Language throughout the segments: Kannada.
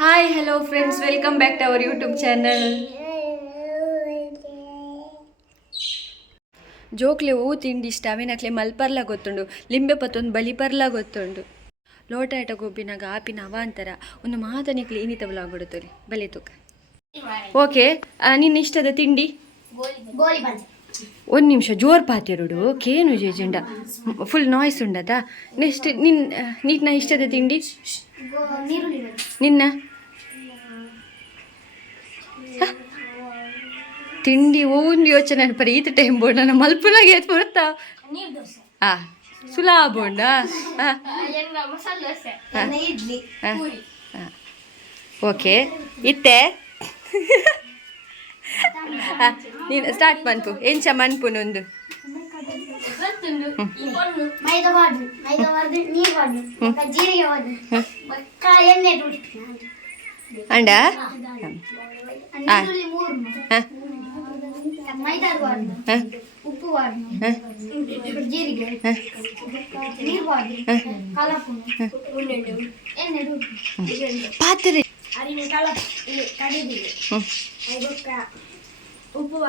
Hi hello friends, welcome back to our YouTube channel. ಜೋಕ್ಲೆ ಹೂ ತಿಂಡಿ ಇಷ್ಟ ಅವೇನಕ್ಲೆ ಮಲ್ಪರ್ಲ ಗೊತ್ತುಂಡು, ಲಿಂಬೆ ಪತ್ತೊಂದು ಬಲಿಪರ್ಲ ಗೊತ್ತುಂಡು. ಲೋಟ ಇಟ ಗೊಬ್ಬಿನಾಗ ಆಪಿನ ಅವಾಂತರ ಒಂದು ಮಾತನಿಕ್ಲೆ ಇನಿತ ಬ್ಲಾಗ್ ಕೊಡುತ್ತೇವೆ ಬಲೆ ತೂಕ. ಓಕೆ, ನಿನ್ನ ಇಷ್ಟದ ತಿಂಡಿ ಒಂದು ನಿಮಿಷ ಜೋರ್ ಪಾತಿರುಡು ಕೇನು ಜೇಜೆಂಡ ಫುಲ್ ನಾಯ್ಸ್ ಉಂಡದ. ನೆಕ್ಸ್ಟ್ ನಿನ್ನ ಇಷ್ಟದ ತಿಂಡಿ ನಿನ್ನ ತಿಂಡಿ ಒಂದು ಯೋಚನೆ ಅನ್ಪರಿ ಈತ ಟೈಮ್ ಬೋರ್ಡ್ ನನ್ನ ಮಲ್ಪನಾಗೆ ಎತ್ ಬರ್ತಾ ಸುಲಾ ಬೋಂಡ. ಓಕೆ ಇತ್ತೆ ನೀನು ಸ್ಟಾರ್ಟ್ ಮನ್ಪು ಎಂಚ ಮನ್ಪುನೊಂದು ಅಂಡ ಪಾತ್ರೆ ಉಪ್ಪು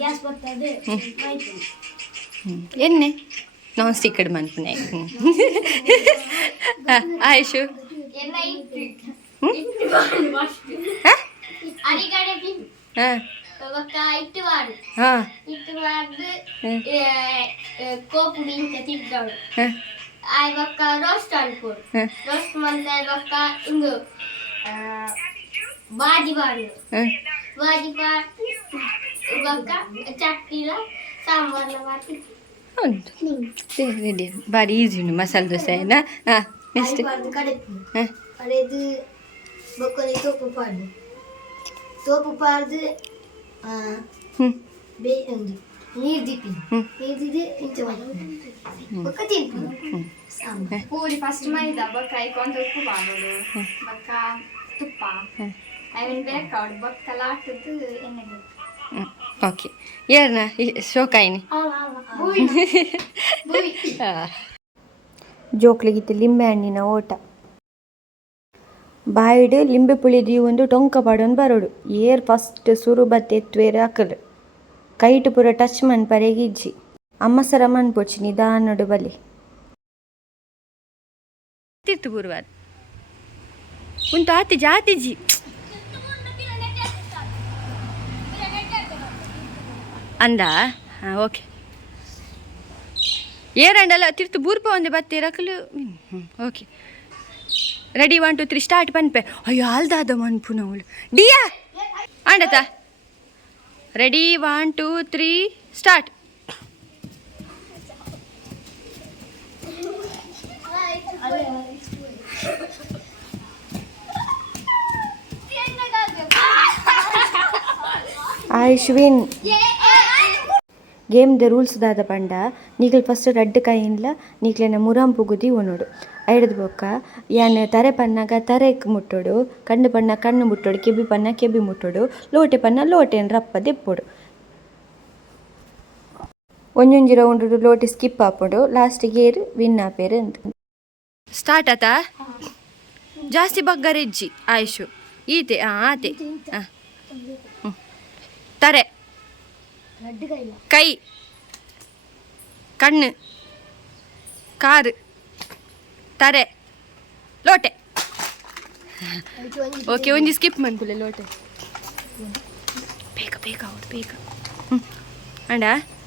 ಗ್ಯಾಸ್ ಬರ್ತದೆ ಎಣ್ಣೆ ನಾನ್ ಸ್ಟಿಕ್ ಕಡೆ ಮನ್ಪುನೆ. ಆಯುಷು ರೋಸ್ಟ್ ಅನ್ಪುಡು ರೋಸ್ಟ್ ಮಂತ ಇಂದು ಬಾಜಿ ಬಾಡು ಬಾಜಿ ಪಾಡಿ ಚಟ್ನಿಲ ಸಾಂಬಾರ್ಲ ಮಾಡಿ ರೆಡಿ. ಭಾರಿ ಈಸಿ ಉಂಟು ಮಸಾಲೆ ದೋಸೆ ಏನ. ನೆಕ್ಸ್ಟ್ ಕಡೆದು ಬೊಕ್ಕಲಿ ಸೋಪು ಪಾಡು ನೀರು ದಿಪ್ಪಿ ನೀರು ಇಂಚ ಬೊಕ್ಕ ತಿಂಪು ಪೂರಿ ಫಸ್ಟ್ ಮೈದಾ ಬೊಕ್ಕ ಐಕೊಂತ ಉಪ್ಪು ಪಾಡೋದು ಬೊಕ್ಕ ತುಪ್ಪ ಐವನ್ ಬೇಕಾಡು ಬೊಕ್ಕ ಲಾಟದ್ದು ಎಣ್ಣೆ ಓಕೆ ಯಾರನ್ನ ಶೋಕಾಯಿನಿ ಜೋಕ್ಲಿಗಿತ್ತು ಲಿಂಬೆ ಹಣ್ಣಿನ ಓಟ ಬಾಯಿಡು ಲಿಂಬೆ ಪುಳಿದಿ ಒಂದು ಟೊಂಕ ಪಾಡೊಂದು ಬರೋಡು ಏರ್ ಫಸ್ಟ್ ಸುರು ಬತ್ತೆ ಎತ್ತುವೇರು ಹಾಕಲು ಕೈಟು ಪೂರ ಟಚ್ ಮನ್ಪರೆಗಿಜ್ಜಿ ಅಮ್ಮ ಸರ ಮನ್ಪೋಚಿ ನಿಧಾನಡು ಬಲಿ ತಿರ್ತು ಪೂರ್ವಾದ ಉಂಟು ಆತಿ ಜಾತಿಜಿ ಅಂದ. ಹಾಂ ಓಕೆ ಏರಂಡಲ್ಲ ತಿರ್ತು ಬೂರ್ಪ ಒಂದೇ ಬತ್ತೆ ರಕಲು. ಓಕೆ ರೆಡಿ 1 2 3 ಸ್ಟಾರ್ಟ್ ಪನ್ಪೆ. ಅಯ್ಯೋ ಅಲ್ದಾದ ಮನ್ಪು ನವಳು ಡಿಯಾ ಆಂಡತ ರೆಡಿ 1 2 3 ಸ್ಟಾರ್ಟ್. ಆಯುಷ್ವಿನ್ ಗೇಮ್ ದ ರೂಲ್ಸ್ ದಾದ ಪಂಡ ನೀಗಲ್ ಫಸ್ಟ್ ರಡ್ಡ್ ಕಾಯಿನ್ಲ ನೀಕ್ಲೆನ ಮುರಾಂಪು ಗುದಿ ಒನೋಡು ಐಡದ ಬೊಕ್ಕ ಯಾನ್ ತರೆ ಪನ್ನಾಗ ತರೆಕ್ ಮುಟ್ಟೋಡು ಕಣ್ಣು ಪನ್ನ ಕಣ್ಣು ಮುಟ್ಟೋಡು ಕೆಬಿ ಪನ್ನ ಕೆಬಿ ಮುಟ್ಟೋಡು ಲೋಟೆ ಪನ್ನ ಲೋಟೆನ್ ರಪ್ಪ ದೆಪ್ಪೋಡು ಒಂಜೊಂಜಿ ರೌಂಡ್ ಲೋಟೆ ಸ್ಕಿಪ್ ಹಾಪೋಡು ಲಾಸ್ಟಿಗೆ ಏರು ವಿನ್ ಆಪೇರು ಅಂತ ಸ್ಟಾರ್ಟ್ ಆತಾ. ಜಾಸ್ತಿ ಬಗ್ಗರೆಜ್ಜಿ ಆಯುಷು ಈತೆ ಆತೆ ತರೆ ಕೈ ಕಣ್ಣು ಕಾರು ತರೆ ಲೋಟೆ. ಓಕೆ ಒಂಜಿ ಸ್ಕಿಪ್ ಮನ್ಪುಲೆ ಲೋಟೆ ಬೇಗ ಬೇಗ ಹೌದು ಬೇಗ. ಅಂಡ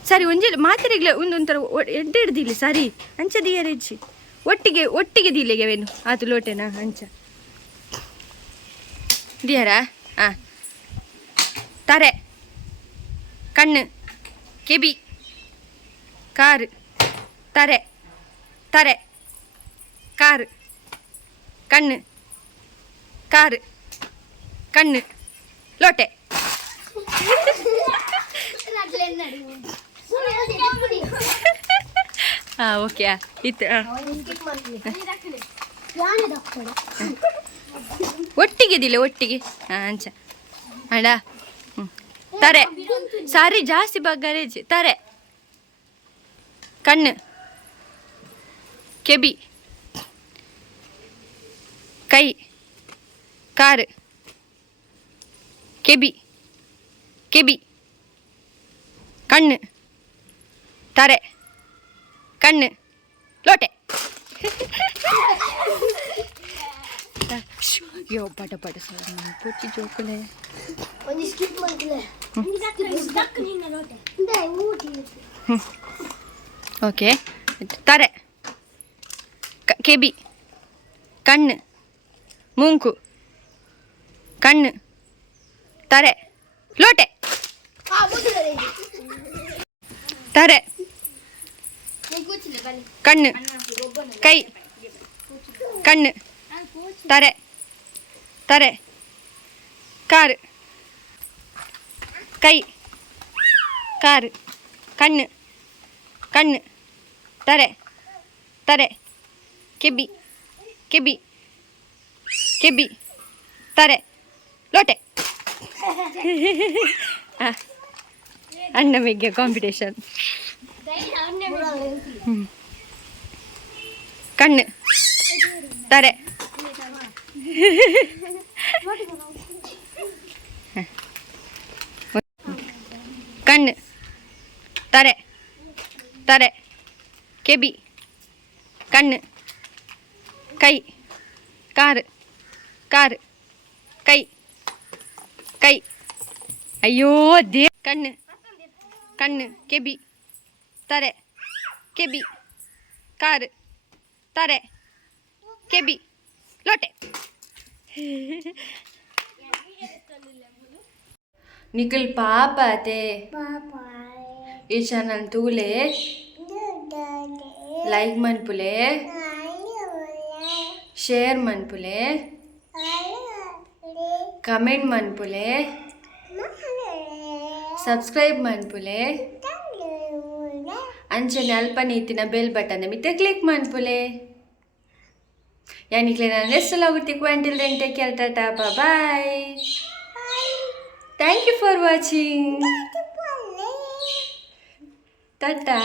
ಸರಿ ಒಂಜಿ ಮಾತ್ರೆಗ್ಲ ಒಂದೊಂಥರ ಎಡ್ಡೆ ಹಿಡ್ದಿಲ್ಲ ಸರಿ ಅಂಚದಿಯರೆಜ್ಜಿ ಒಟ್ಟಿಗೆ ದಿಲೆಗೆವೇನು ಆತು ಲೋಟೆನಾ ಅಂಚ ದಿಯರಾ. ಹಾಂ ತರೆ ಕಣ್ಣು ಕೆಬಿ ಕಾರು ತರೆ ತರೆ ಕಾರು ಕಣ್ಣು ಕಾರು ಕಣ್ಣು ಲೋಟೆ. ಹಾಂ ಓಕೆ ಇತ್ತು. ಒಟ್ಟಿಗೆ ದಿಲ್ಲ ಒಟ್ಟಿಗೆ. ಹಾಂ ಅಂಚ ಅಡ ತರೆ ಸಾರಿ ಜಾಸ್ತಿ ಬಗ್ಗರೇಜ್ ತರೆ ಕಣ್ಣು ಕೆಬಿ ಕೈ ಕಾರು ಕೆಬಿ ಕೆಬಿ ಕಣ್ಣು ತರೆ ಕಣ್ಣು ಲೋಟೆ ಅಯ್ಯೋ ಪಟ ಪಟ ಸರ್ ಪೂರ್ತಿ ಜೋಕುಲೆ ಒಂದು ಸ್ಕಿಪ್ ಮಾಡ್ತಿಲ್ಲ ಓಕೆ ತರೆ ಕೆಬಿ ಕಣ್ಣು ಮೂಂಕು ಕಣ್ಣು ತರೆ ಲೋಟೆ ತರೆ ಕಣ್ಣು ಕೈ ಕಣ್ಣು ತರೆ ತರೆ ಕಾರು ಕೈ ಕಾರು ಕಣ್ಣು ಕಣ್ಣು ತರೆ ತರೆ ಕೆಬಿ ಕೆಬಿ ಕೆಬಿ ತರೆ ಲೋಟೆ ಅಣ್ಣ ಮಿಗ್ಗೆ ಕಾಂಪಿಟೇಷನ್ ಕಣ್ಣು ತರೆ ಕಣ್ಣು ತರೆ ತರೆ ಕೆಬಿ ಕಣ್ಣು ಕೈ ಕಾರು ಕಾರು ಕೈ ಕೈ ಅಯ್ಯೋ ದೇ ಕಣ್ಣು ಕಣ್ಣು ಕೆಬಿ ತರೆ ಕೆಬಿ ಕಾರು ತರೆ ಕೆಬಿ ಲೋಟೆ ನಿಖಿಲ್ ಪಾಪ ಅತೆ ಈ ಚಾನಲ್ ತೂಲೆ ಲೈಕ್ ಮನ್ಪುಲೆ ಶೇರ್ ಮನ್ಪುಲೆ ಕಮೆಂಟ್ ಮನ್ಪುಲೆ ಸಬ್ಸ್ಕ್ರೈಬ್ ಮನ್ಪುಲೆ ಅಂಚನೆ ಅಲ್ಪ ನೀತಿನ ಬೆಲ್ ಬಟನ್ ಮಿತ್ತೆ ಕ್ಲಿಕ್ ಮನ್ಪುಲೆ ಯಾನಿಕ್ಲೆ ನಾನು ಎಷ್ಟು ಹೋಗುತ್ತಿಕ್ಕು until then take care tata bye thank you for watching Tata